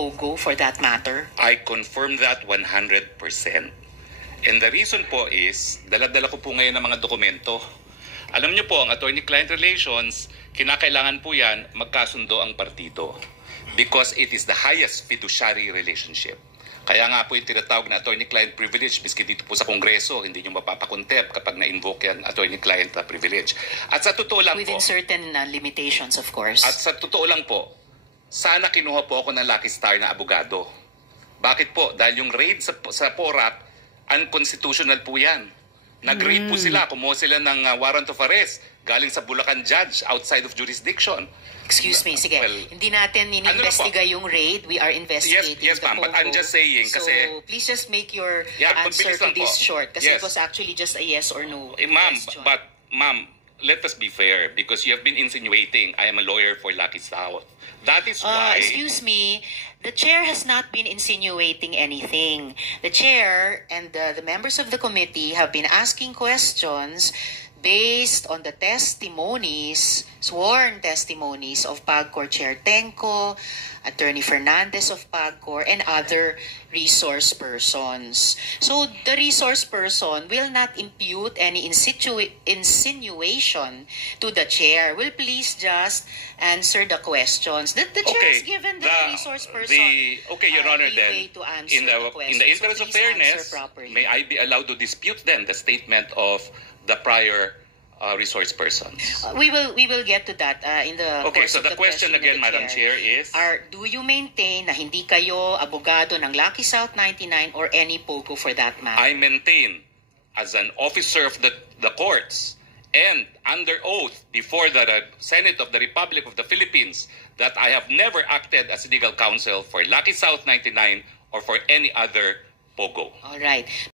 POGO for that matter? I confirm that 100%. And the reason po is, dala-dala ko po ngayon ng mga dokumento. Alam niyo po, ang attorney-client relations, kinakailangan po yan magkasundo ang partido. Because it is the highest fiduciary relationship. Kaya nga po yung tinatawag na attorney-client privilege, miski dito po sa Kongreso, hindi nyo mapapakontep kapag na-invoke yan attorney-client privilege. At sa totoo lang Within po, certain limitations, of course. at sa totoo lang po, sana kinuha po ako ng Lucky Star na abogado. Bakit po? Dahil yung raid sa PORAC, unconstitutional po yan. Nag-raid po sila, kumuha sila ng warrant of arrest galing sa Bulacan judge outside of jurisdiction. Excuse me, sige. Well, Hindi natin ini-investiga yung raid. We are investigating Yes, the ma'am, but I'm POGO. just saying So, kasi... please just make your answer pagbilis to lang this po. short. Kasi Yes. it was actually just a yes or no Ma'am, question. but ma'am, let us be fair because you have been insinuating I am a lawyer for Lucky South. That is why... Excuse me, the chair has not been insinuating anything. The chair and the members of the committee have been asking questions based on the testimonies, sworn testimonies of PAGCOR Chair Tenco, Attorney Fernandez of PAGCOR, and other resource persons. So the resource person will not impute any insinuation to the chair. Will please just answer the questions. The chair has given the resource person Your Honor, leeway then, to answer in the questions. the interest So of please fairness, answer properly. may I be allowed to dispute then the statement of the prior resource persons? We will get to that in the Okay, course so of the question of the again, Madam Chair, is... do you maintain na hindi kayo abogado ng Lucky South 99 or any POGO for that matter? I maintain as an officer of the courts and under oath before the Senate of the Republic of the Philippines that I have never acted as legal counsel for Lucky South 99 or for any other POGO. All right.